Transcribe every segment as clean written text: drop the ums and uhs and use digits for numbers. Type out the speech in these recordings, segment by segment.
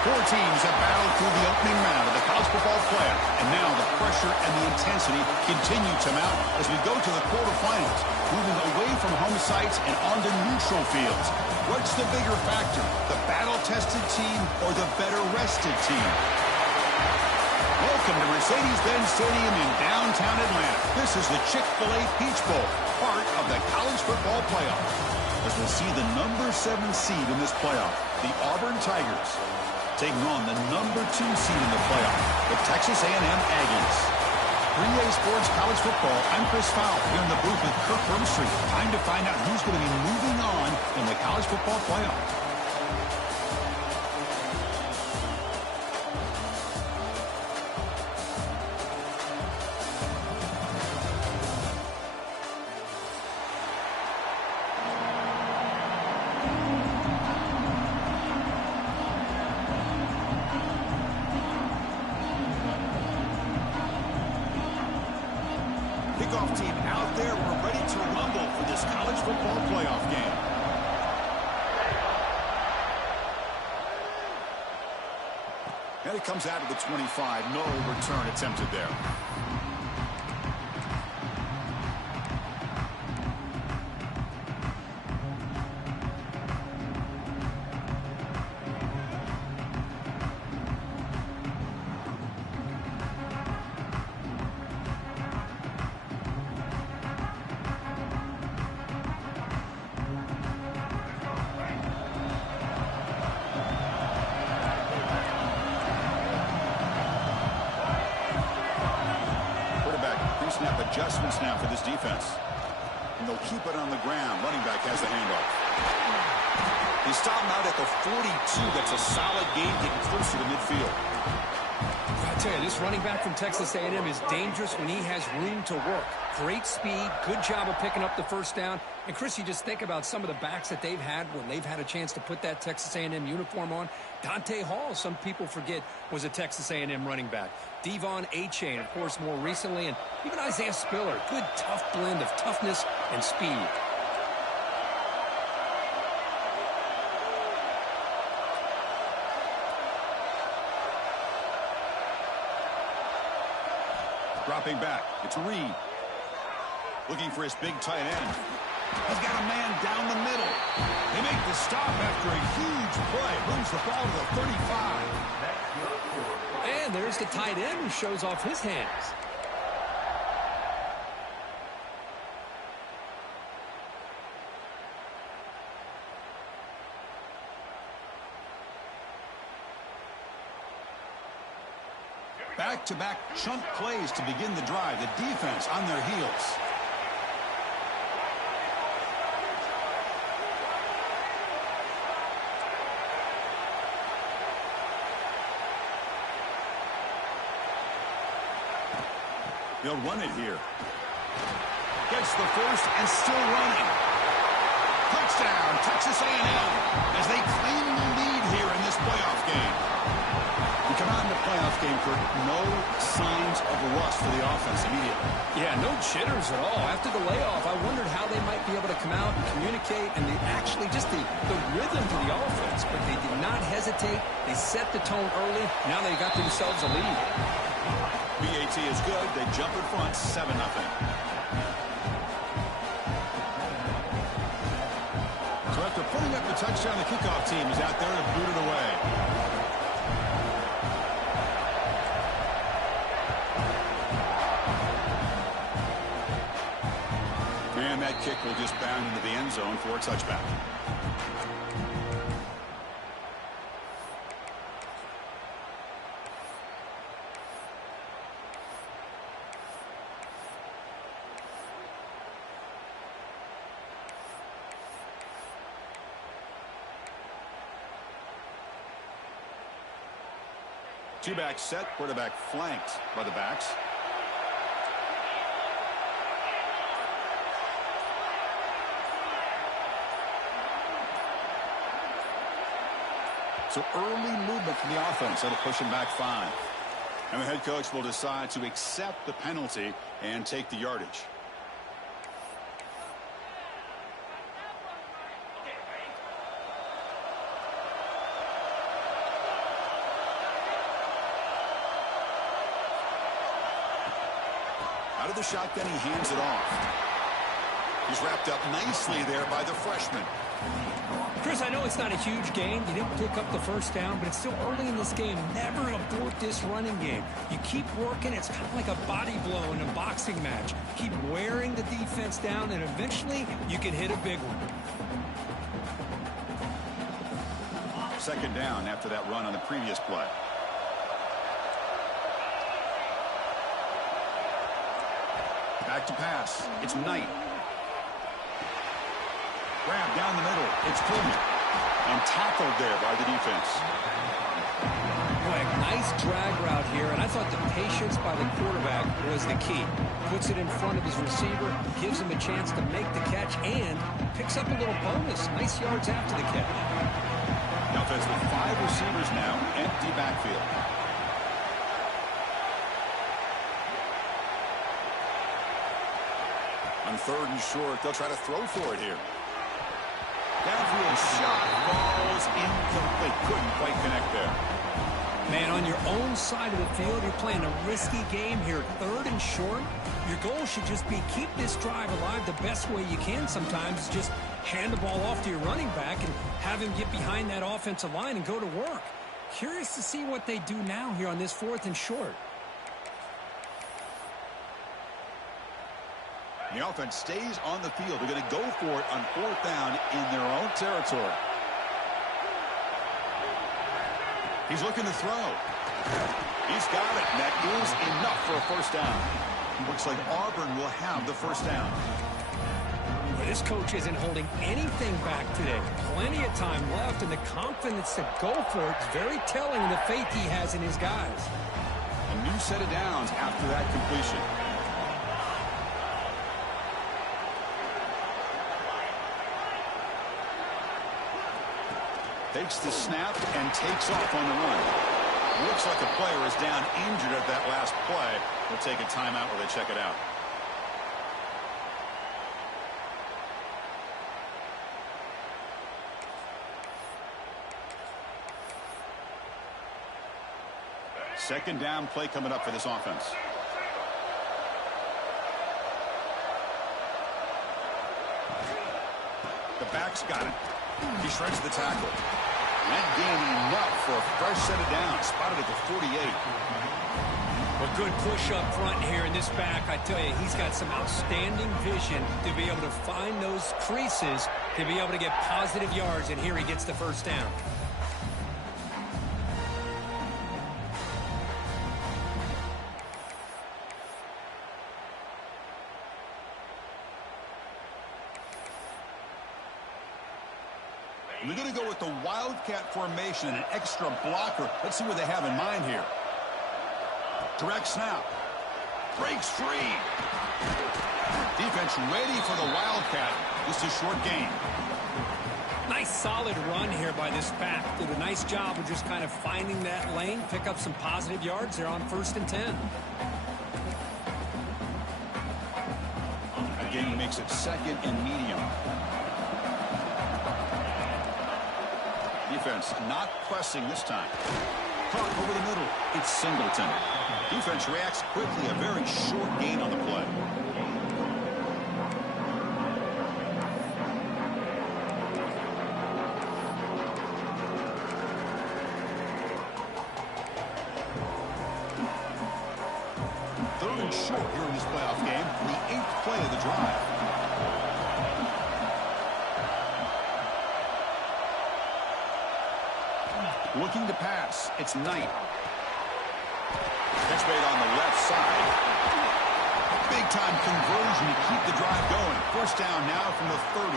Four teams have battled through the opening round of the college football playoff, and now the pressure and the intensity continue to mount as we go to the quarterfinals, moving away from home sites and onto neutral fields. What's the bigger factor, the battle-tested team or the better-rested team? Welcome to Mercedes-Benz Stadium in downtown Atlanta. This is the Chick-fil-A Peach Bowl, part of the college football playoff. As we'll see the number 7 seed in this playoff, the Auburn Tigers, taking on the number 2 seed in the playoff, the Texas A&M Aggies. 3A Sports College Football, I'm Chris Fowle here in the booth with Kirk Herbstreit. Time to find out who's going to be moving on in the college football playoff. Kickoff team out there. We're ready to rumble for this college football playoff game. And it comes out of the 25. No return attempted there. Snap adjustments now for this defense. And they'll keep it on the ground. Running back has the handoff. They stop him out at the 42. That's a solid gain, getting closer to midfield. I tell you, this running back from Texas A&M is dangerous when he has room to work. Great speed, good job of picking up the first down. And, Chris, you just think about some of the backs that they've had when they've had a chance to put that Texas A&M uniform on. Dante Hall, some people forget, was a Texas A&M running back. Devon Achane, of course, more recently. And even Isaiah Spiller, good, tough blend of toughness and speed. Dropping back, it's Reed. Looking for his big tight end. He's got a man down the middle. They make the stop after a huge play. Moves the ball to the 35. And there's the tight end who shows off his hands. Back-to-back chunk plays to begin the drive. The defense on their heels. They'll run it here. Gets the first and still running. Touchdown, Texas A&M, as they claim the lead here in this playoff game. We come out in the playoff game for no signs of rust for the offense immediately. Yeah, no jitters at all. After the layoff, I wondered how they might be able to come out and communicate and actually just the rhythm to the offense. But they did not hesitate. They set the tone early. Now they got themselves a lead. BAT is good. They jump in front, 7-0. So after putting up the touchdown, the kickoff team is out there to boot it away. And that kick will just bound into the end zone for a touchback. Two-back set, quarterback flanked by the backs. So early movement from the offense. That'll push him back 5. And the head coach will decide to accept the penalty and take the yardage. Out of the shotgun, he hands it off. He's wrapped up nicely there by the freshman. Chris, I know it's not a huge gain. You didn't pick up the first down, but it's still early in this game. Never abort this running game. You keep working. It's kind of like a body blow in a boxing match. Keep wearing the defense down, and eventually you can hit a big one. Second down after that run on the previous play. Back to pass. It's Knight. Grab down the middle. It's Pullman. And tackled there by the defense. Boy, nice drag route here, and I thought the patience by the quarterback was the key. Puts it in front of his receiver, gives him a chance to make the catch, and picks up a little bonus. Nice yards after the catch. The offense with 5 receivers now, empty backfield. On 3rd and short, they'll try to throw for it here. Downfield shot falls incomplete. Couldn't quite connect there. Man, on your own side of the field, you're playing a risky game here. 3rd and short. Your goal should just be keep this drive alive the best way you can sometimes. Just hand the ball off to your running back and have him get behind that offensive line and go to work. Curious to see what they do now here on this 4th and short. The offense stays on the field. They're going to go for it on 4th down in their own territory. He's looking to throw. He's got it. And that is enough for a first down. Looks like Auburn will have the first down. Well, this coach isn't holding anything back today. Plenty of time left, and the confidence to go for it is very telling of the faith he has in his guys. A new set of downs after that completion. Takes the snap and takes off on the run. Looks like a player is down injured at that last play. We'll take a timeout where they check it out. Second down play coming up for this offense. The back's got it. He shreds the tackle. That gained enough for a fresh set of downs. Spotted at the 48. A good push up front here in this back. I tell you, he's got some outstanding vision to be able to find those creases, to be able to get positive yards, and here he gets the first down. We're going to go with the Wildcat formation and an extra blocker. Let's see what they have in mind here. Direct snap. Breaks free. Defense ready for the Wildcat. Just a short gain. Nice solid run here by this back. Did a nice job of just kind of finding that lane, pick up some positive yards there on 1st and 10. Again, he makes it 2nd and medium. Defense not pressing this time. Caught over the middle. It's Singleton. Defense reacts quickly. A very short gain on the play. Third and short here in this playoff game. The 8th play of the drive. Looking to pass. It's Knight. Catch made on the left side. Big-time conversion to keep the drive going. First down now from the 30.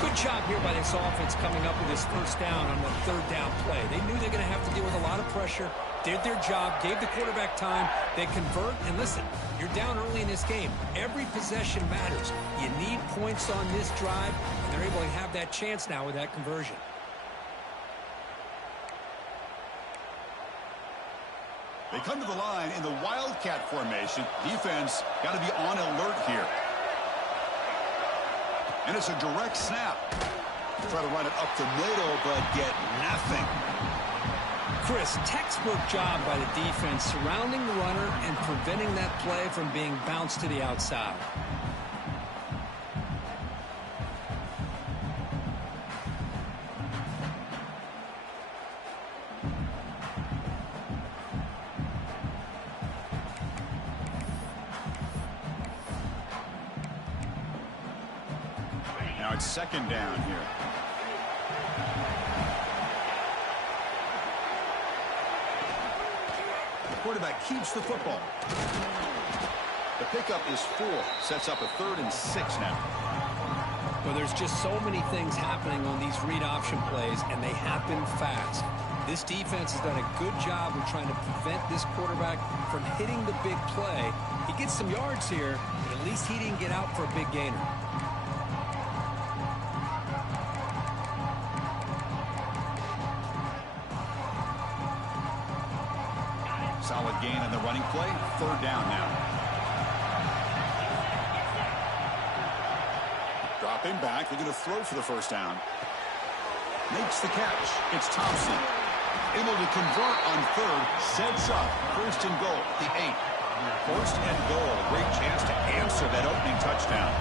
Good job here by this offense coming up with this first down on the 3rd down play. They knew they were going to have to deal with a lot of pressure, did their job, gave the quarterback time. They convert, and listen, you're down early in this game. Every possession matters. You need points on this drive, and they're able to have that chance now with that conversion. They come to the line in the Wildcat formation. Defense got to be on alert here. And it's a direct snap. Try to run it up the middle, but get nothing. Chris, textbook job by the defense surrounding the runner and preventing that play from being bounced to the outside. Now it's second down here. Quarterback keeps the football. The pickup is 4. Sets up a 3rd and 6 now. Well, there's just so many things happening on these read option plays, and they happen fast. This defense has done a good job of trying to prevent this quarterback from hitting the big play. He gets some yards here, but at least he didn't get out for a big gainer. Solid gain on the running play. 3rd down now. Dropping back. They're going to throw for the first down. Makes the catch. It's Thompson. Able to convert on 3rd. Sets up. 1st and goal. The 8. 1st and goal. A great chance to answer that opening touchdown.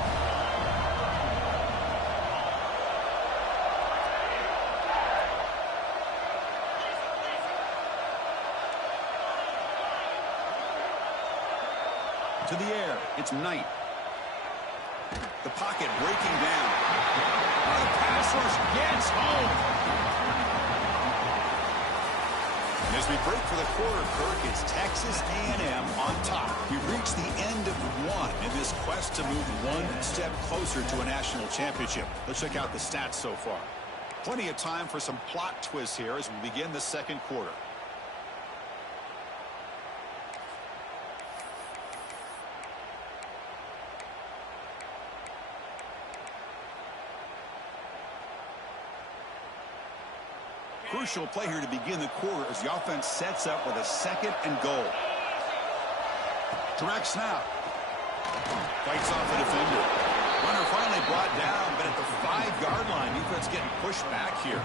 To the air. It's Knight. The pocket breaking down. Oh, the pass rush gets home. And as we break for the quarter, Kirk, it's Texas A&M on top. We've reached the end of 1 in this quest to move 1 step closer to a national championship. Let's check out the stats so far. Plenty of time for some plot twists here as we begin the second quarter. Crucial play here to begin the quarter as the offense sets up with a 2nd and goal. Direct snap. Fights off the defender. Runner finally brought down, but at the 5-yard line, defense getting pushed back here.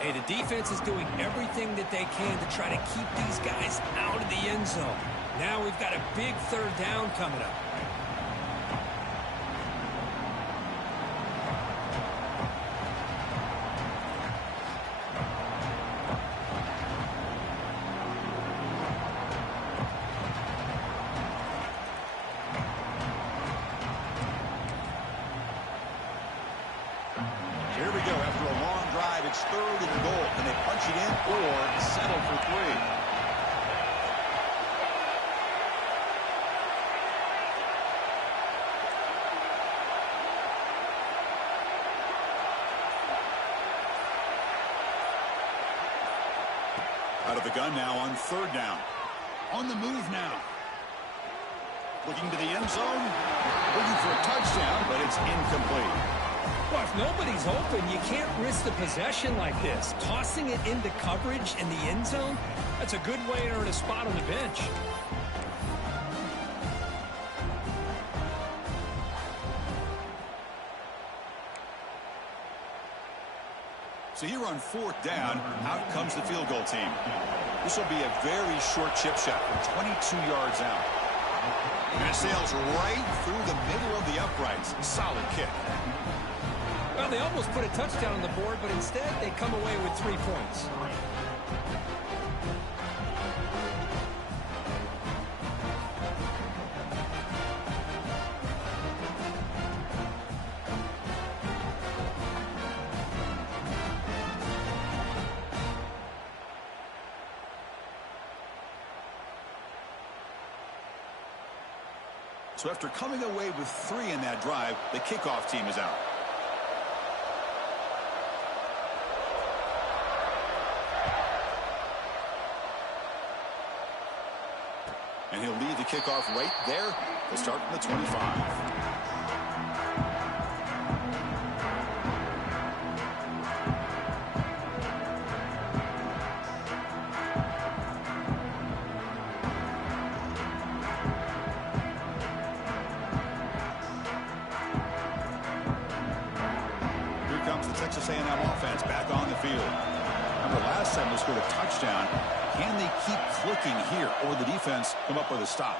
Hey, the defense is doing everything that they can to try to keep these guys out of the end zone. Now we've got a big 3rd down coming up. Here we go. After a long drive, it's 3rd and goal. Can they punch it in or settle for 3? Out of the gun now on 3rd down. On the move now. Looking to the end zone. Looking for a touchdown, but it's incomplete. Well, if nobody's open, you can't risk the possession like this. Tossing it into coverage in the end zone, that's a good way to earn a spot on the bench. So here on 4th down, out comes the field goal team. This will be a very short chip shot from 22 yards out. And it sails right through the middle of the uprights. Solid kick. Well, they almost put a touchdown on the board, but instead they come away with 3 points. So after coming away with 3 in that drive, the kickoff team is out. And he'll lead the kickoff right there. They'll start from the 25. Here comes the Texas A&M offense back on the field. Remember, last time they scored a touchdown. Can they keep clicking here, or the defense come up with a stop?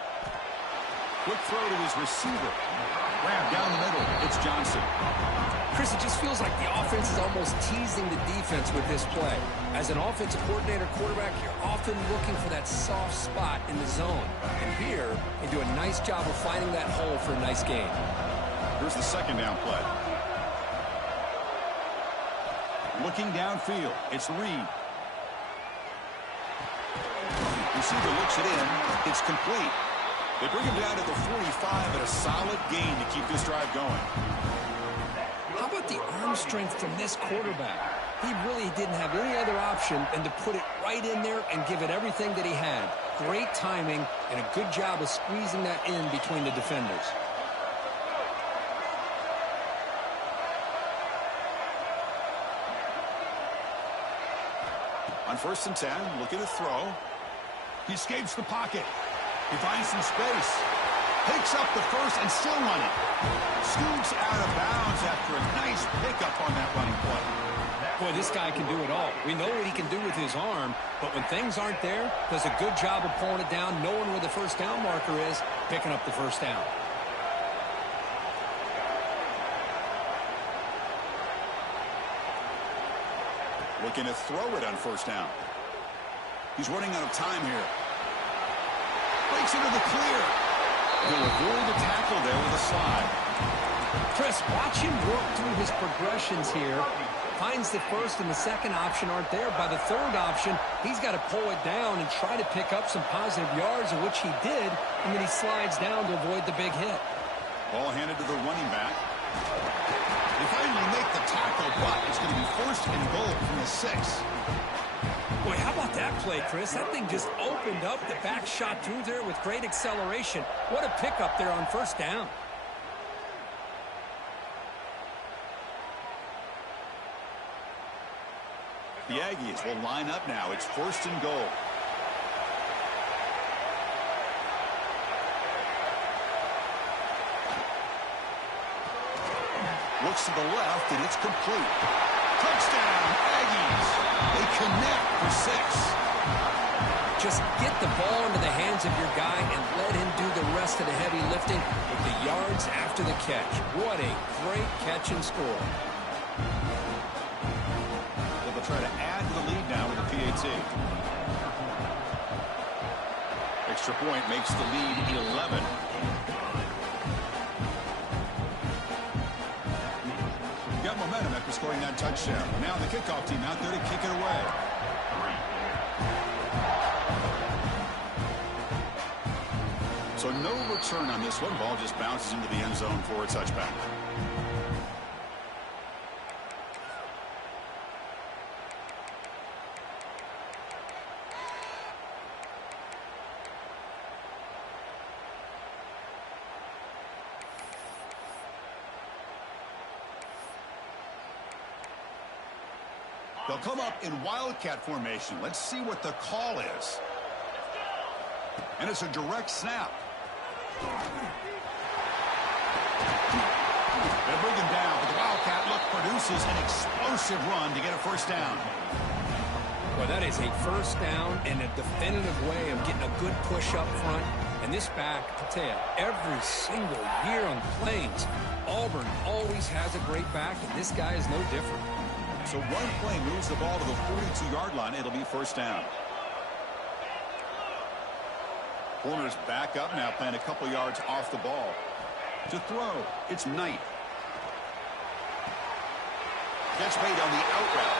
Quick throw to his receiver. Grab down the middle. It's Johnson. Chris, it just feels like the offense is almost teasing the defense with this play. As an offensive coordinator, quarterback, you're often looking for that soft spot in the zone. And here, they do a nice job of finding that hole for a nice gain. Here's the second down play. Looking downfield, it's Reed. Receiver looks it in. It's complete. They bring him down to the 45 at a solid gain to keep this drive going. How about the arm strength from this quarterback? He really didn't have any other option than to put it right in there and give it everything that he had. Great timing and a good job of squeezing that in between the defenders. On 1st and 10, looking to throw. He escapes the pocket. He finds some space. Takes up the first and still running. Scoots out of bounds after a nice pickup on that running play. Boy, this guy can do it all. We know what he can do with his arm, but when things aren't there, does a good job of pulling it down, knowing where the first down marker is, picking up the first down. Looking to throw it on 1st down. He's running out of time here. Breaks into the clear. He'll avoid the tackle there with a slide. Chris, watch him work through his progressions here. Finds the first and the second option aren't there. By the third option, he's got to pull it down and try to pick up some positive yards, of which he did, and then he slides down to avoid the big hit. Ball handed to the running back. They finally make the tackle, but it's going to be 1st and goal from the 6. Boy, how about that play, Chris? That thing just opened up. The back shot through there with great acceleration. What a pickup there on 1st down. The Aggies will line up now. It's 1st and goal. Looks to the left, and it's complete. Touchdown, Aggies. They connect for 6. Just get the ball into the hands of your guy and let him do the rest of the heavy lifting with the yards after the catch. What a great catch and score. They'll try to add to the lead now with a PAT. Extra point makes the lead 11. Got momentum after scoring that touchdown. Now the kickoff team out there to kick it away. So no return on this one. Ball just bounces into the end zone for a touchback. They'll come up in wildcat formation. Let's see what the call is. And it's a direct snap. They bring him down, but the wildcat look produces an explosive run to get a 1st down. Well, that is a 1st down in a definitive way of getting a good push up front. And this back, I'll tell you, every single year on the Plains, Auburn always has a great back, and this guy is no different. So one play moves the ball to the 42-yard line. It'll be 1st down. Corners back up now, playing a couple yards off the ball. To throw, it's Knight. Gets made on the out route.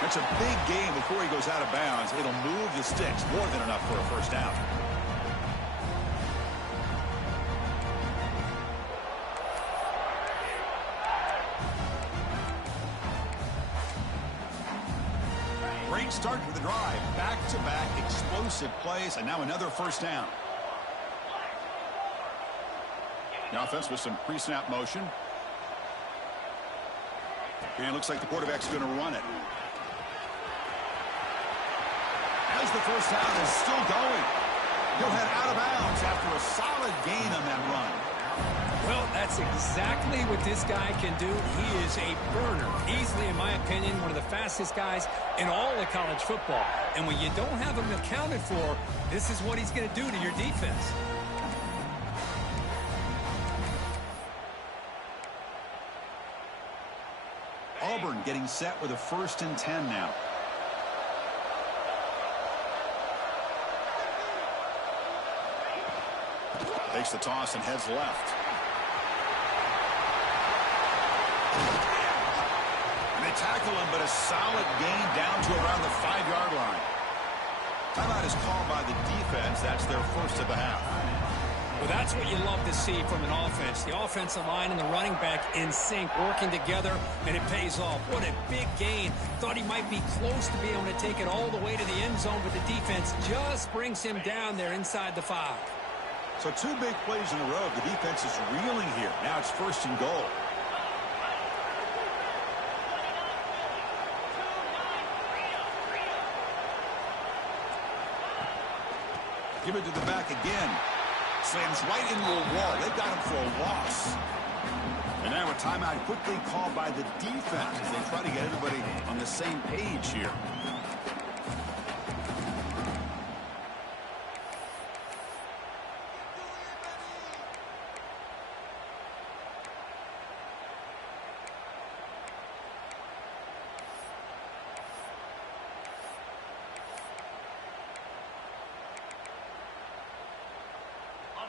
That's a big gain before he goes out of bounds. It'll move the sticks, more than enough for a 1st down. Great start to the drive. Back-to-back explosive plays, and now another 1st down. The offense with some pre-snap motion. And it looks like the quarterback's going to run it. As the 1st down is still going. He'll head out of bounds after a solid gain on that run. Well, that's exactly what this guy can do. He is a burner. Easily, in my opinion, one of the fastest guys in all of college football. And when you don't have him accounted for, this is what he's going to do to your defense. Auburn getting set with a 1st and 10 now. Takes the toss and heads left. And they tackle him, but a solid gain down to around the 5-yard line. Timeout is called by the defense. That's their first of the half. Well, that's what you love to see from an offense. The offensive line and the running back in sync, working together, and it pays off. What a big gain. Thought he might be close to being able to take it all the way to the end zone, but the defense just brings him down there inside the 5. So 2 big plays in a row. The defense is reeling here. Now it's 1st and goal. Give it to the back again. Slams right into a wall. They've got him for a loss. And now a timeout quickly called by the defense as they try to get everybody on the same page here.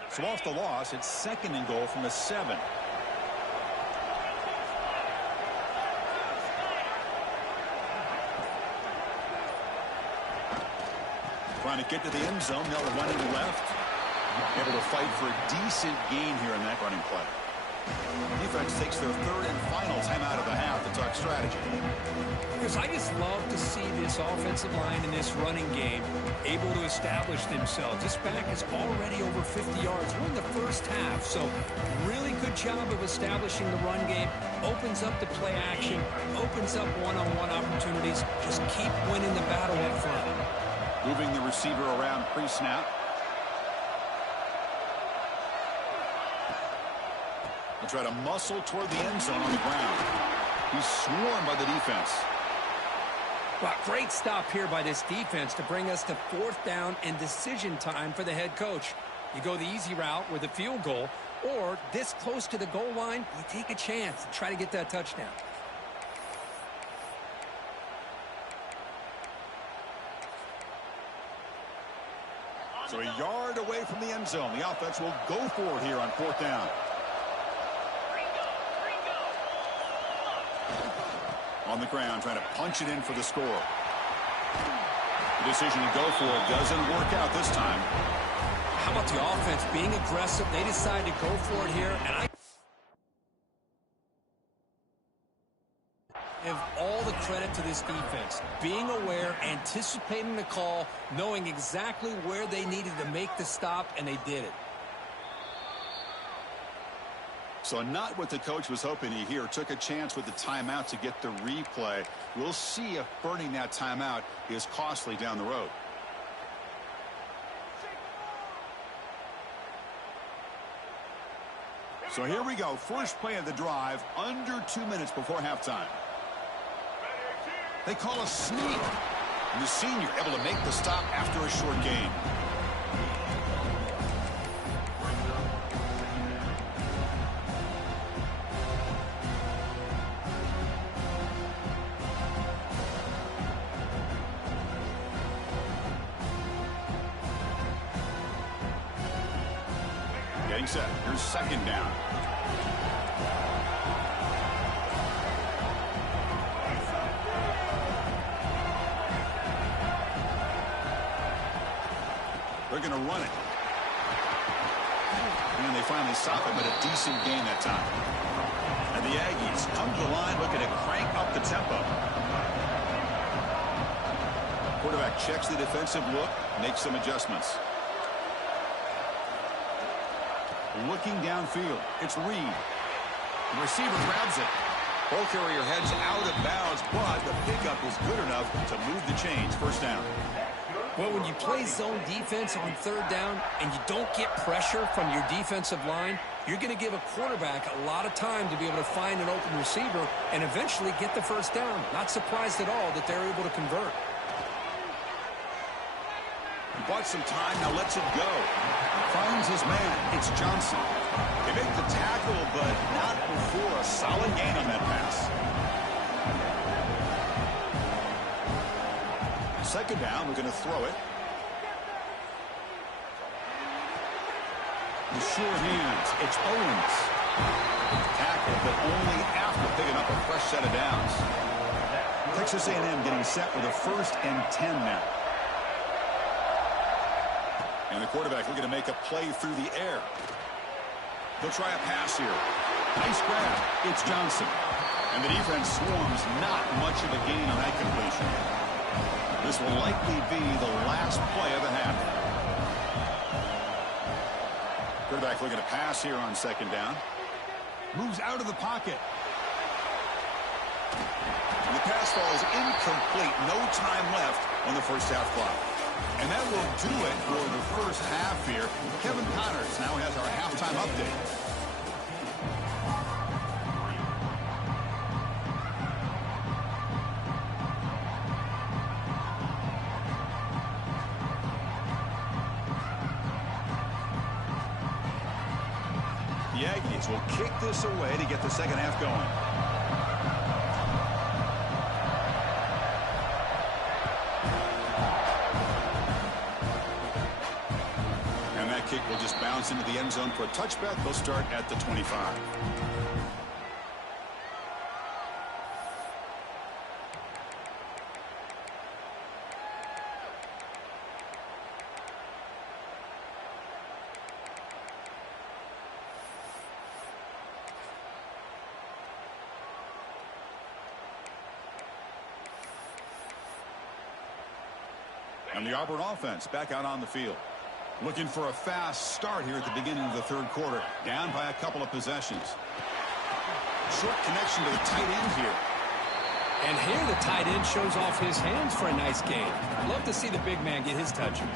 So off the loss, it's 2nd and goal from the 7. Trying to get to the end zone. They'll run it left. Able to fight for a decent gain here in that running play. Defense takes their 3rd and final timeout of the half to talk strategy. Because I just love to see this offensive line in this running game able to establish themselves. This back is already over 50 yards. We're in the first half, so really good job of establishing the run game. Opens up the play action, opens up one-on-one opportunities. Just keep winning the battle up front. Moving the receiver around pre-snap. He'll try to muscle toward the end zone on the ground. He's swarmed by the defense. Well, great stop here by this defense to bring us to 4th down and decision time for the head coach. You go the easy route with a field goal, or this close to the goal line, you take a chance and try to get that touchdown. So a yard away from the end zone. The offense will go for it here on 4th down. On the ground, trying to punch it in for the score. The decision to go for it doesn't work out this time. How about the offense being aggressive? They decide to go for it here, and I give all the credit to this defense. Being aware, anticipating the call, knowing exactly where they needed to make the stop, and they did it. So not what the coach was hoping to hear. Took a chance with the timeout to get the replay. We'll see if burning that timeout is costly down the road. So here we go. First play of the drive, under 2 minutes before halftime. They call a sneak. And the senior able to make the stop after a short gain. Getting set. Here's 2nd down. They're going to run it. And they finally stop it, but a decent gain that time. And the Aggies come to the line looking to crank up the tempo. Quarterback checks the defensive look, makes some adjustments. Looking downfield, it's Reed. The receiver grabs it. Ball carrier heads out of bounds, but the pickup is good enough to move the chains. 1st down. Well, when you play zone defense on third down and you don't get pressure from your defensive line, you're going to give a quarterback a lot of time to be able to find an open receiver and eventually get the first down. Not surprised at all that they're able to convert. He bought some time, now lets it go. Finds his man. It's Johnson. They make the tackle, but not before a solid gain on that pass. Second down, we're going to throw it. The sure hands, it's Owens. Tackle, but only after picking up a fresh set of downs. Texas A&M getting set with a 1st and 10 now. And the quarterback looking to make a play through the air. He'll try a pass here. Nice grab. It's Johnson. And the defense swarms, not much of a gain on that completion. This will likely be the last play of the half. Quarterback looking to pass here on second down. Moves out of the pocket. And the pass falls incomplete. No time left on the first half clock. And that will do it for the first half here. Kevin Connors now has our halftime update. The Aggies will kick this away to get the second half going. And that kick will just bounce into the end zone for a touchback. They'll start at the 25. And the Auburn offense back out on the field. Looking for a fast start here at the beginning of the third quarter. Down by a couple of possessions. Short connection to the tight end here. And here the tight end shows off his hands for a nice gain. Love to see the big man get his touches.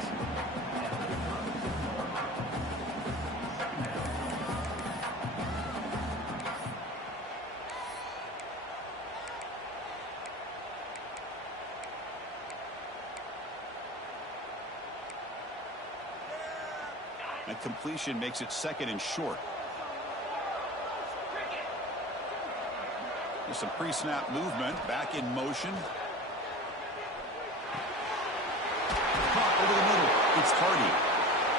That completion makes it second and short. There's some pre-snap movement. Back in motion. Caught over the middle. It's Hardy.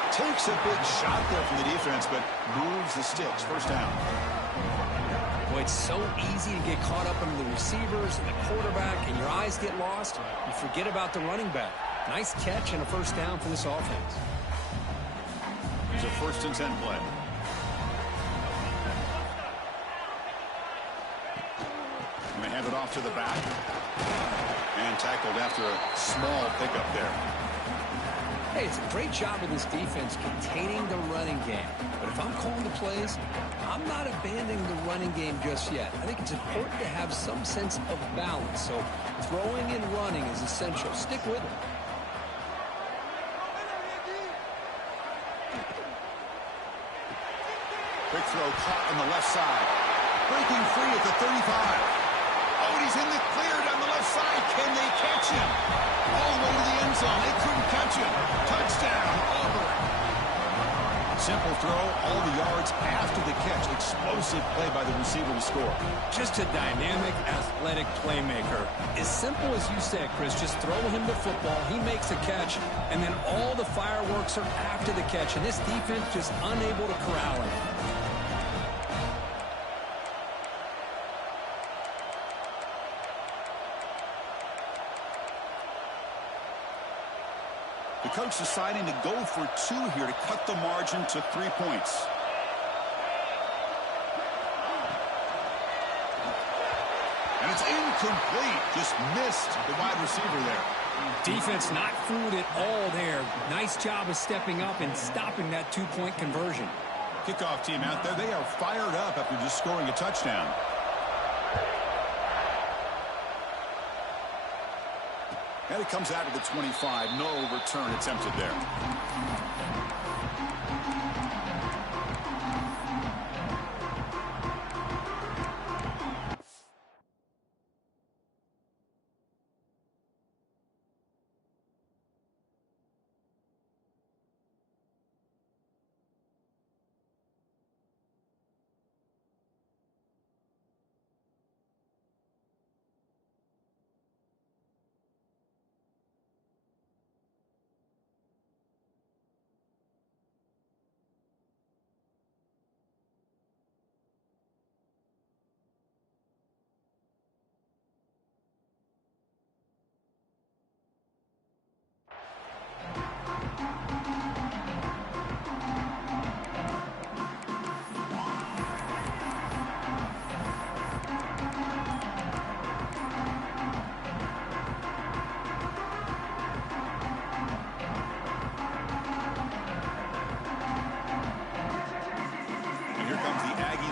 Takes a big shot there from the defense, but moves the sticks. First down. Boy, it's so easy to get caught up in the receivers and the quarterback, and your eyes get lost. You forget about the running back. Nice catch and a first down for this offense. Here's a 1st and 10 play. And they hand it off to the back. And tackled after a small pickup there. Hey, it's a great job of this defense containing the running game. But if I'm calling the plays, I'm not abandoning the running game just yet. I think it's important to have some sense of balance. So throwing and running is essential. Stick with it. Quick throw caught on the left side. Breaking free at the 35. Oh, and he's in the clear down the left side. Can they catch him? All the way to the end zone. They couldn't catch him. Touchdown, Auburn. Simple throw, all the yards after the catch. Explosive play by the receiver to score. Just a dynamic, athletic playmaker. As simple as you said, Chris, just throw him the football. He makes a catch, and then all the fireworks are after the catch. And this defense just unable to corral him. The coach deciding to go for 2 here to cut the margin to 3 points. And it's incomplete. Just missed the wide receiver there. Defense not fooled at all there. Nice job of stepping up and stopping that 2-point conversion. Kickoff team out there. They are fired up after just scoring a touchdown. And it comes out to the 25. No return attempted there.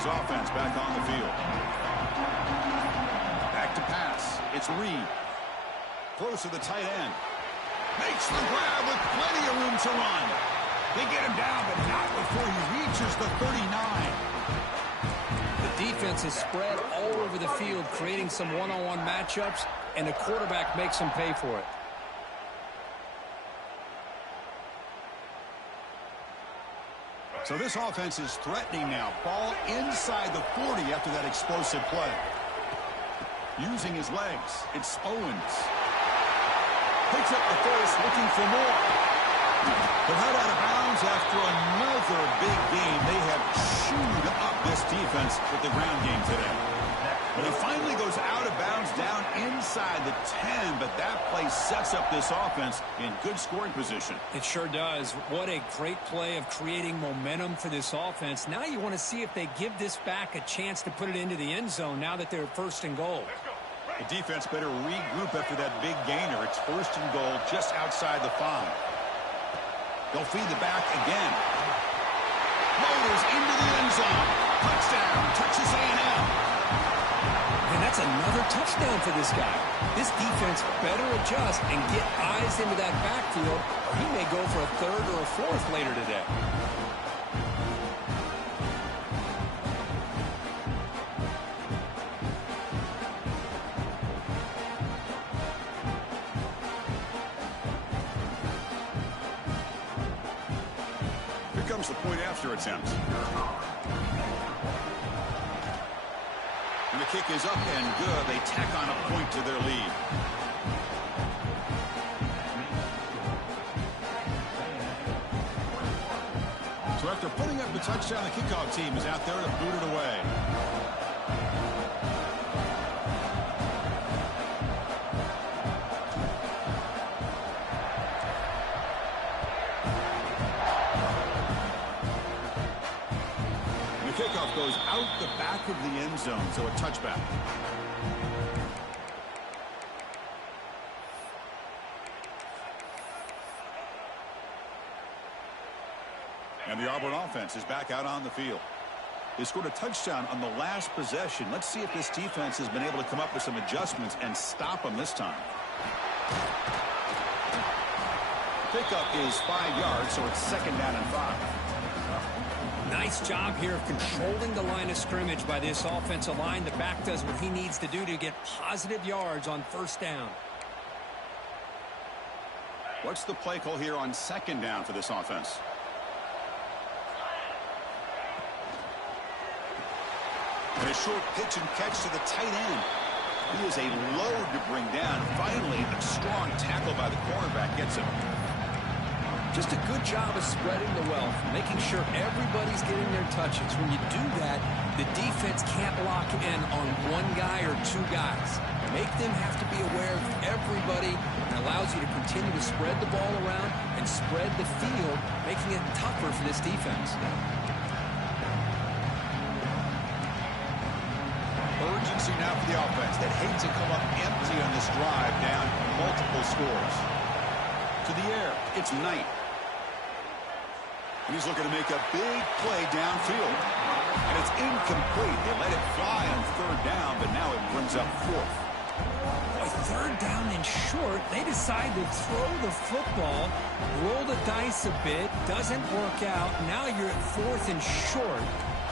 Offense back on the field. Back to pass. It's Reed. Throws to the tight end. Makes the grab with plenty of room to run. They get him down, but not before he reaches the 39. The defense is spread all over the field, creating some one-on-one matchups, and the quarterback makes them pay for it. So this offense is threatening now. Ball inside the 40 after that explosive play. Using his legs, it's Owens. Picks up the first, looking for more. But head out of bounds after another big game. They have chewed up this defense with the ground game today. But he finally goes out of bounds down inside the 10, but that play sets up this offense in good scoring position. It sure does. What a great play of creating momentum for this offense. Now you want to see if they give this back a chance to put it into the end zone now that they're first and goal. The defense better regroup after that big gainer. It's first and goal just outside the 5. They'll feed the back again. Motors into the end zone. Touchdown. Touches A&M. And that's another touchdown for this guy. This defense better adjust and get eyes into that backfield, or he may go for a third or a fourth later today. Here comes the point after attempt. And the kick is up and good. They tack on a point to their lead. So after putting up the touchdown, the kickoff team is out there to boot it away. Kickoff goes out the back of the end zone, so a touchback. And the Auburn offense is back out on the field. They scored a touchdown on the last possession. Let's see if this defense has been able to come up with some adjustments and stop them this time. Pickup is 5 yards, so it's second down and 5. Nice job here of controlling the line of scrimmage by this offensive line. The back does what he needs to do to get positive yards on first down. What's the play call here on second down for this offense? And a short pitch and catch to the tight end. He is a load to bring down. Finally, a strong tackle by the cornerback gets him. Just a good job of spreading the wealth, making sure everybody's getting their touches. When you do that, the defense can't lock in on one guy or two guys. Make them have to be aware of everybody, and allows you to continue to spread the ball around and spread the field, making it tougher for this defense. Urgency now for the offense that hates to come up empty on this drive, down multiple scores. To the air, it's Knight. And he's looking to make a big play downfield. And it's incomplete. They let it fly on third down, but now it brings up fourth. Boy, third down and short. They decide to throw the football, roll the dice a bit, doesn't work out. Now you're at fourth and short.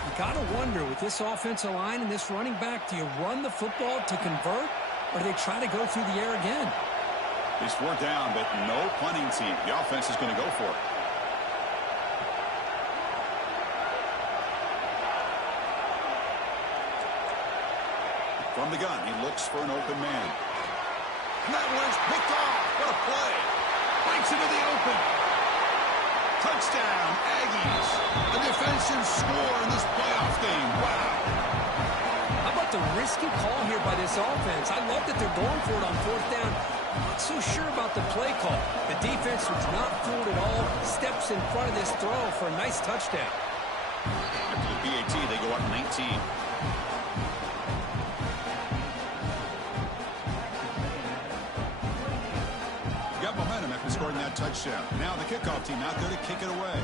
You got to wonder, with this offensive line and this running back, do you run the football to convert, or do they try to go through the air again? It's fourth down, but no punting team. The offense is going to go for it. From the gun, he looks for an open man. And that one's picked off. What a play. Breaks into the open. Touchdown, Aggies. A defensive score in this playoff game. Wow. How about the risky call here by this offense? I love that they're going for it on fourth down. I'm not so sure about the play call. The defense was not fooled at all. Steps in front of this throw for a nice touchdown. After the PAT, they go up 19. Got momentum after scoring that touchdown. Now the kickoff team out there to kick it away.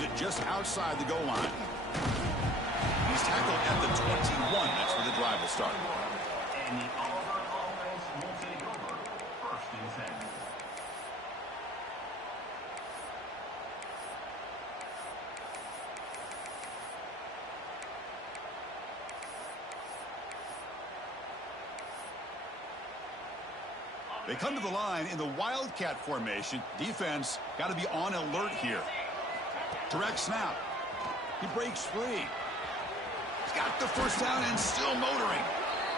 It just outside the goal line. He's tackled at the 21. That's where the drive will start. And the Auburn offense will take over first and 10. They come to the line in the Wildcat formation. Defense got to be on alert here. Direct snap. He breaks free. He's got the first down and still motoring.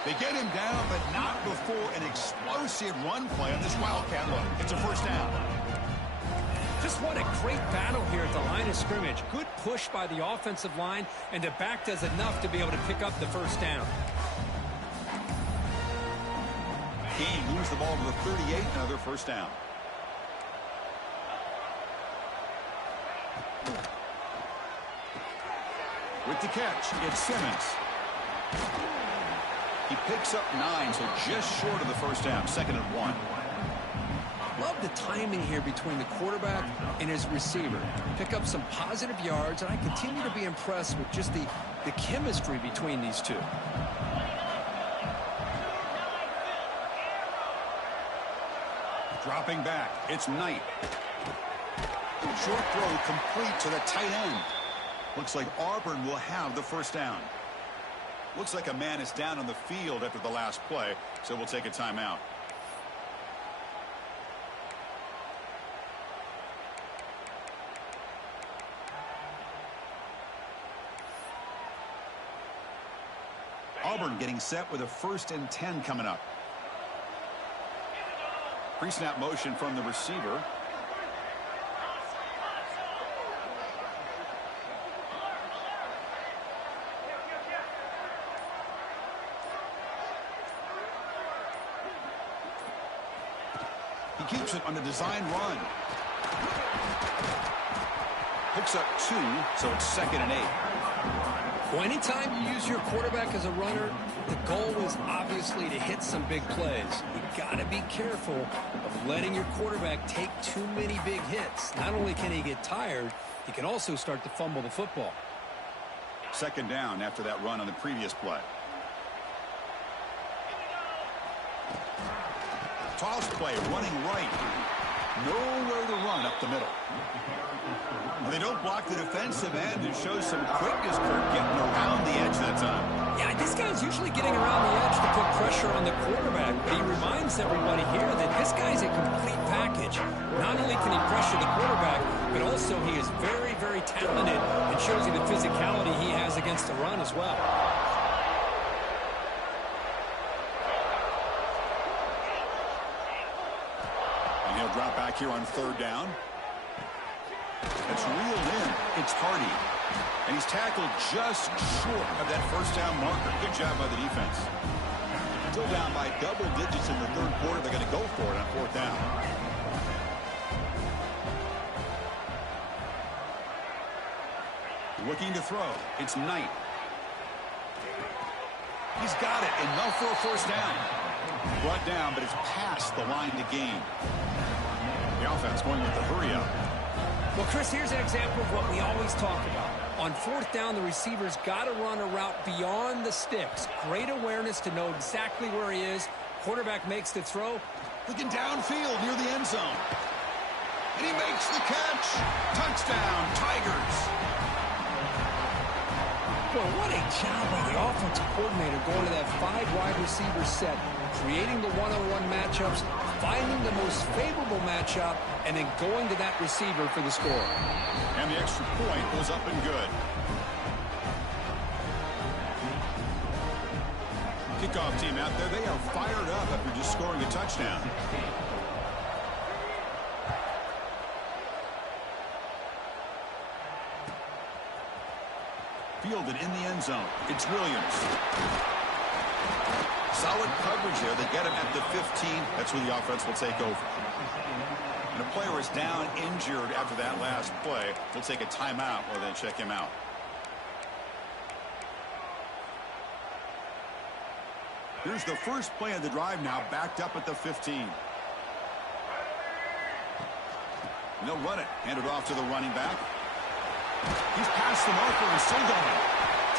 They get him down, but not before an explosive run play on this Wildcat look. It's a first down. Just what a great battle here at the line of scrimmage. Good push by the offensive line, and the back does enough to be able to pick up the first down. He moves the ball to the 38, another first down. With the catch, it's Simmons. He picks up 9, so just short of the first down, 2nd and 1. Love the timing here between the quarterback and his receiver. Pick up some positive yards, and I continue to be impressed with just the chemistry between these two. Dropping back, it's Knight. Short throw complete to the tight end. Looks like Auburn will have the first down. Looks like a man is down on the field after the last play, so we'll take a timeout. Auburn getting set with a 1st and 10 coming up. Pre-snap motion from the receiver. He keeps it on the design run. Picks up 2, so it's 2nd and 8. Well, anytime you use your quarterback as a runner, the goal is obviously to hit some big plays. You got to be careful of letting your quarterback take too many big hits. Not only can he get tired, he can also start to fumble the football. 2nd down after that run on the previous play. Toss play, running right. Nowhere to run up the middle. Well, they don't block the defensive end and show some quickness, Kurt, getting around the edge that time. Yeah, this guy's usually getting around the edge to put pressure on the quarterback, but he reminds everybody here that this guy's a complete package. Not only can he pressure the quarterback, but also he is very, very talented and shows you the physicality he has against the run as well. And he'll drop back here on 3rd down. It's reeled in. It's Hardy. And he's tackled just short of that first down marker. Good job by the defense. Still down by double digits in the 3rd quarter. They're going to go for it on 4th down. Looking to throw. It's Knight. He's got it. Enough for a first down. Brought down, but it's past the line to gain. The offense going with the hurry up. Well, Chris, here's an example of what we always talk about. On fourth down, the receiver's got to run a route beyond the sticks. Great awareness to know exactly where he is. Quarterback makes the throw. Looking downfield near the end zone. And he makes the catch. Touchdown, Tigers. Boy, what a job by the offensive coordinator going to that 5 wide receiver set, creating the one-on-one matchups, finding the most favorable matchup, and then going to that receiver for the score. And the extra point was up and good. Kickoff team out there, they are fired up after just scoring a touchdown. Fielded in the end zone. It's Williams. Solid coverage there. They get him at the 15. That's where the offense will take over. And a player is down injured after that last play. We'll take a timeout or then check him out. Here's the first play of the drive now, backed up at the 15. And they'll run it. Hand it off to the running back. He's past the marker and still going.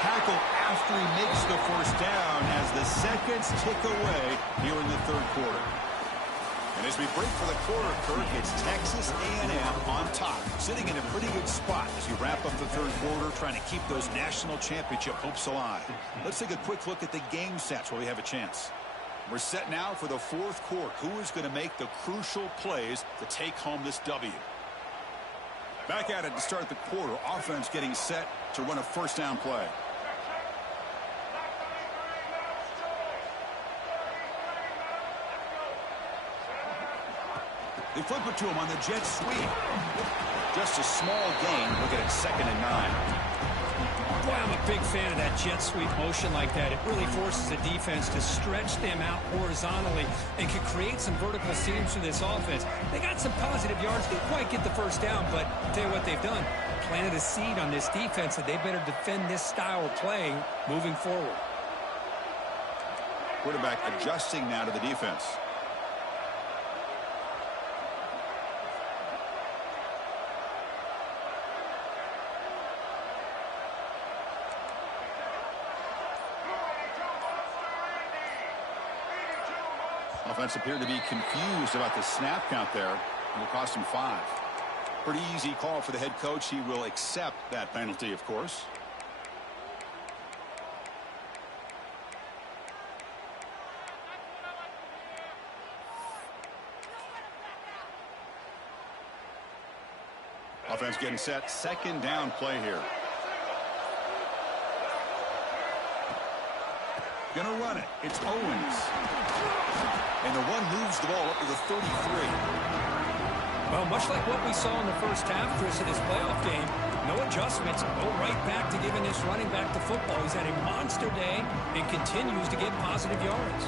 Tackle after he makes the first down as the seconds tick away here in the third quarter. And as we break for the quarter, Kirk, it's Texas A&M on top, sitting in a pretty good spot as we wrap up the third quarter, trying to keep those national championship hopes alive. Let's take a quick look at the game stats where we have a chance. We're set now for the fourth quarter. Who is going to make the crucial plays to take home this W? Back at it to start the quarter. Offense getting set to run a first down play. They flip it to him on the jet sweep. Just a small gain. Look at it, 2nd and 9. Boy, I'm a big fan of that jet sweep motion like that. It really forces the defense to stretch them out horizontally and can create some vertical seams for this offense. They got some positive yards. Didn't quite get the first down, but I'll tell you what they've done. Planted a seed on this defense that they better defend this style of play moving forward. Quarterback adjusting now to the defense. Offense appeared to be confused about the snap count there. It'll cost him 5. Pretty easy call for the head coach. He will accept that penalty, of course. Offense getting set. 2nd down play here. Gonna run it. It's Owens. And the one moves the ball up to the 33. Well, much like what we saw in the first half, Chris, in this playoff game, no adjustments, go right back to giving this running back the football. He's had a monster day and continues to get positive yards.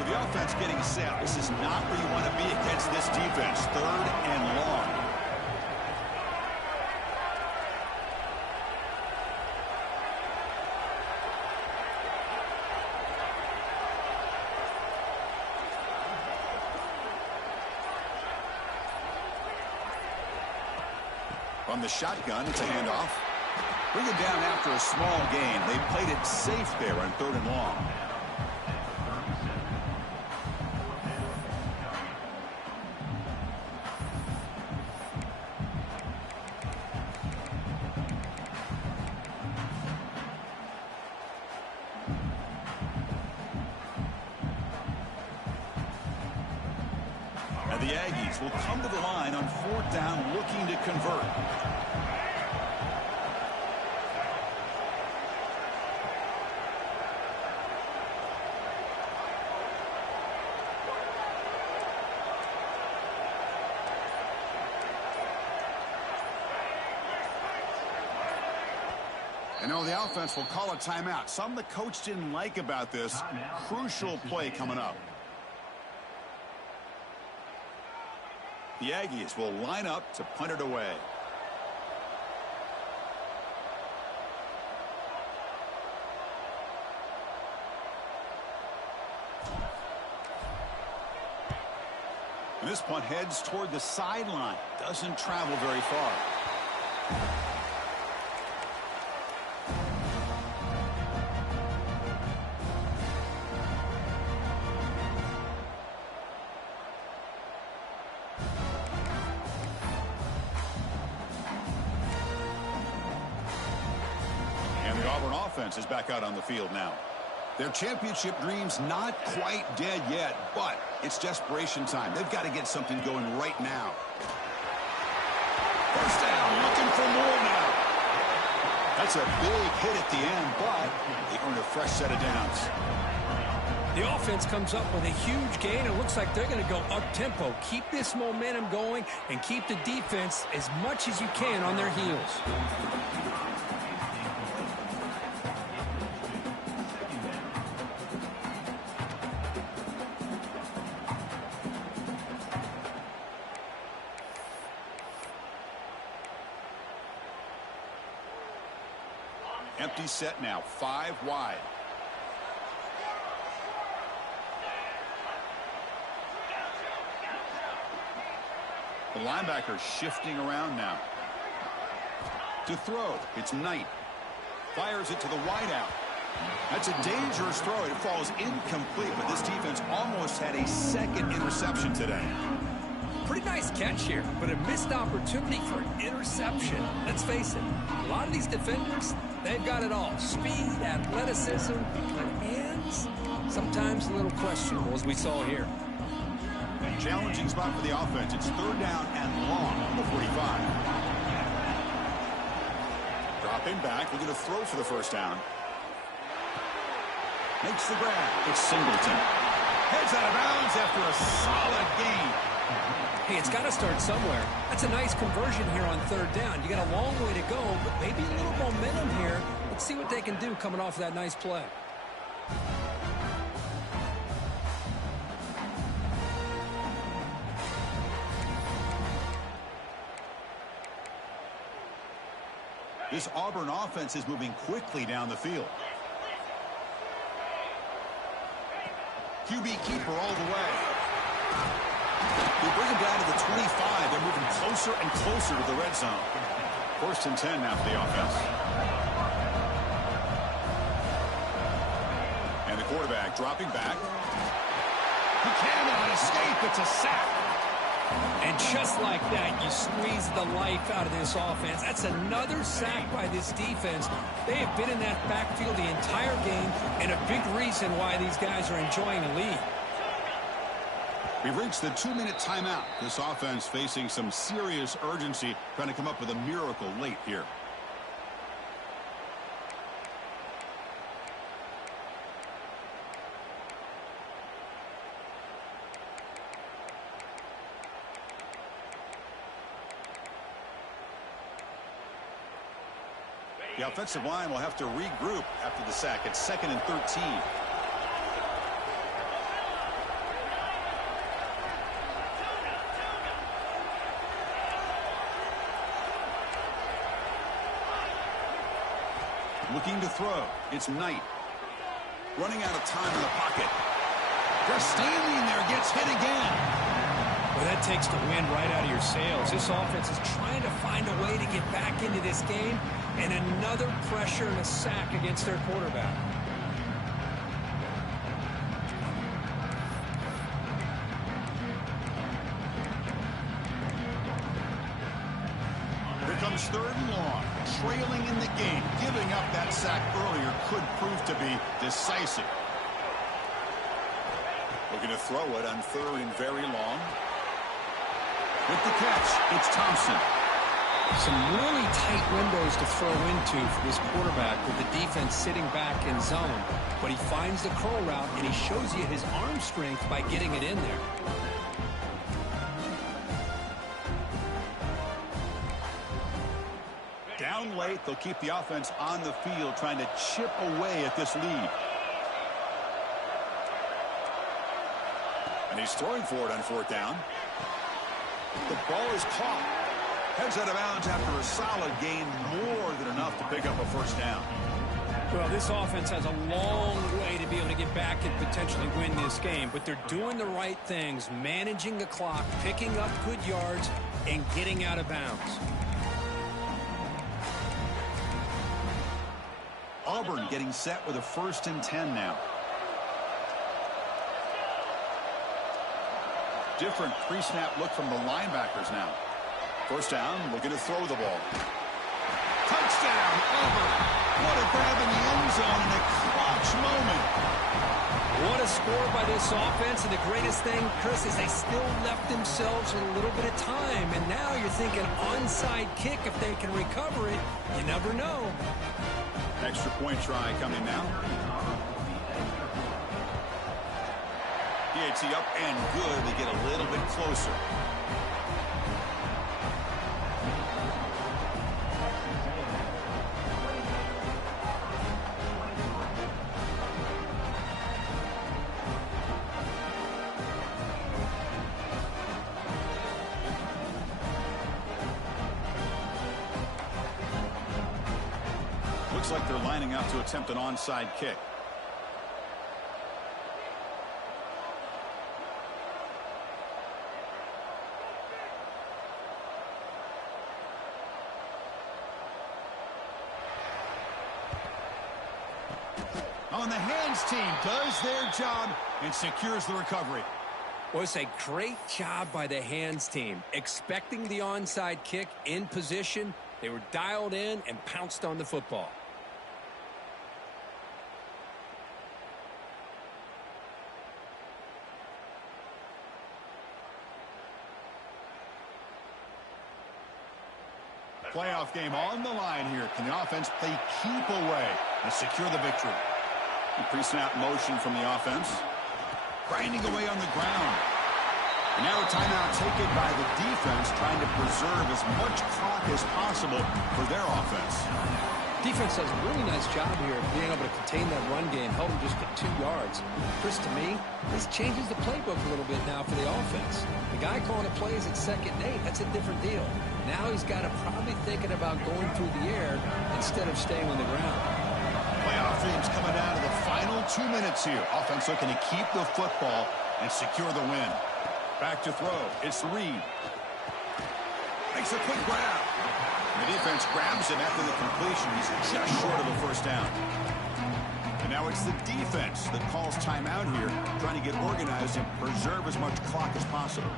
So the offense getting set. This is not where you want to be against this defense. 3rd and long. From the shotgun, it's a handoff. Bring it down after a small gain. They played it safe there on 3rd and long. And the Aggies will come to the line on 4th down, looking to convert. And now the offense will call a timeout. Something the coach didn't like about this. Crucial play coming up. The Aggies will line up to punt it away. And this punt heads toward the sideline. Doesn't travel very far. And the Auburn offense is back out on the field now. Their championship dreams not quite dead yet, but it's desperation time. They've got to get something going right now. First down, looking for more now. That's a big hit at the end, but they earn a fresh set of downs. The offense comes up with a huge gain. It looks like they're going to go up-tempo. Keep this momentum going and keep the defense as much as you can on their heels. Empty set now, 5 wide. The linebacker shifting around now. To throw, it's Knight. Fires it to the wideout. That's a dangerous throw. It falls incomplete, but this defense almost had a second interception today. Pretty nice catch here, but a missed opportunity for interception. Let's face it, a lot of these defenders, they've got it all. Speed, athleticism, but hands, sometimes a little questionable, as we saw here. Challenging spot for the offense. It's 3rd down and long on the 45. Dropping back, looking to throw for the first down. Makes the grab. It's Singleton. Heads out of bounds after a solid gain. Hey, it's got to start somewhere. That's a nice conversion here on 3rd down. You got a long way to go, but maybe a little momentum here. Let's see what they can do coming off that nice play. This Auburn offense is moving quickly down the field. QB keeper all the way. They bring him down to the 25. They're moving closer and closer to the red zone. 1st and 10 now for the offense. And the quarterback dropping back. He cannot escape. It's a sack. And just like that, you squeeze the life out of this offense. That's another sack by this defense. They have been in that backfield the entire game, and a big reason why these guys are enjoying a lead. We've reached the 2-minute timeout. This offense facing some serious urgency, trying to come up with a miracle late here. The offensive line will have to regroup after the sack. It's 2nd and 13. Looking to throw. It's Knight. Running out of time in the pocket. Just standing there, gets hit again. Well, that takes the wind right out of your sails. This offense is trying to find a way to get back into this game, and another pressure and a sack against their quarterback. Here comes 3rd and long. Trailing in the game. Giving up that sack earlier could prove to be decisive. Looking to throw it on 3rd and very long. With the catch, it's Thompson. Some really tight windows to throw into for this quarterback with the defense sitting back in zone. But he finds the curl route, and he shows you his arm strength by getting it in there. Down late, they'll keep the offense on the field, trying to chip away at this lead. And he's throwing for it on 4th down. The ball is caught. Heads out of bounds after a solid gain, more than enough to pick up a first down. Well, this offense has a long way to be able to get back and potentially win this game, but they're doing the right things, managing the clock, picking up good yards, and getting out of bounds. Auburn getting set with a 1st and 10 now. Different pre-snap look from the linebackers now. First down, looking to throw the ball. Touchdown, Auburn. What a grab in the end zone in a clutch moment. What a score by this offense, and the greatest thing, Chris, is they still left themselves a little bit of time, and now you're thinking onside kick if they can recover it. You never know. Extra point try coming now. PAT up and good. They get a little bit closer. Looks like they're lining up to attempt an onside kick. On the hands team does their job and secures the recovery. Well, it's a great job by the hands team. Expecting the onside kick in position, they were dialed in and pounced on the football. Playoff game on the line here. Can the offense play keep away and secure the victory? Pre-snap motion from the offense. Grinding away on the ground. And now a timeout taken by the defense, trying to preserve as much clock as possible for their offense. Defense does a really nice job here of being able to contain that run game, held them just to 2 yards. Chris, to me, this changes the playbook a little bit now for the offense. The guy calling the plays at 2nd and 8, that's a different deal. Now he's got to probably thinking about going through the air instead of staying on the ground. Playoff themes coming down to the final 2 minutes here. Offense looking to keep the football and secure the win. Back to throw. It's Reed. Makes a quick grab. The defense grabs him after the completion. He's just short of a first down. And now it's the defense that calls timeout here, trying to get organized and preserve as much clock as possible.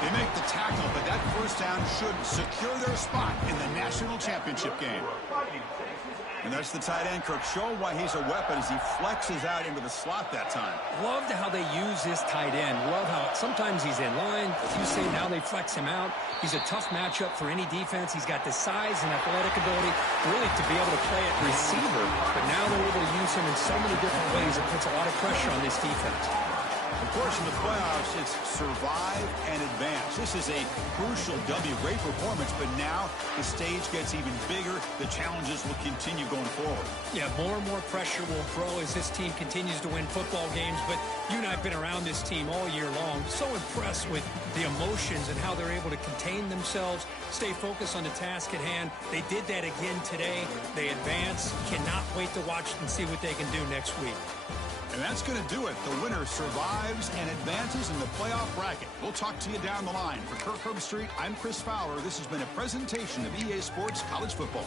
They make the tackle, but that first down should secure their spot in the national championship game. And that's the tight end, Kirk, showing why he's a weapon as he flexes out into the slot that time. Loved how they use this tight end. Love how sometimes he's in line. As you say, now they flex him out. He's a tough matchup for any defense. He's got the size and athletic ability really to be able to play at receiver. But now they're able to use him in so many different ways. It puts a lot of pressure on this defense. Of course, in the playoffs, it's survive and advance. This is a crucial W. Great performance, but now the stage gets even bigger. The challenges will continue going forward. Yeah, more and more pressure will grow as this team continues to win football games. But you and I have been around this team all year long. So impressed with the emotions and how they're able to contain themselves, stay focused on the task at hand. They did that again today. They advance. Cannot wait to watch and see what they can do next week. And that's going to do it. The winner survives and advances in the playoff bracket. We'll talk to you down the line. For Kirk Herbstreit, I'm Chris Fowler. This has been a presentation of EA Sports College Football.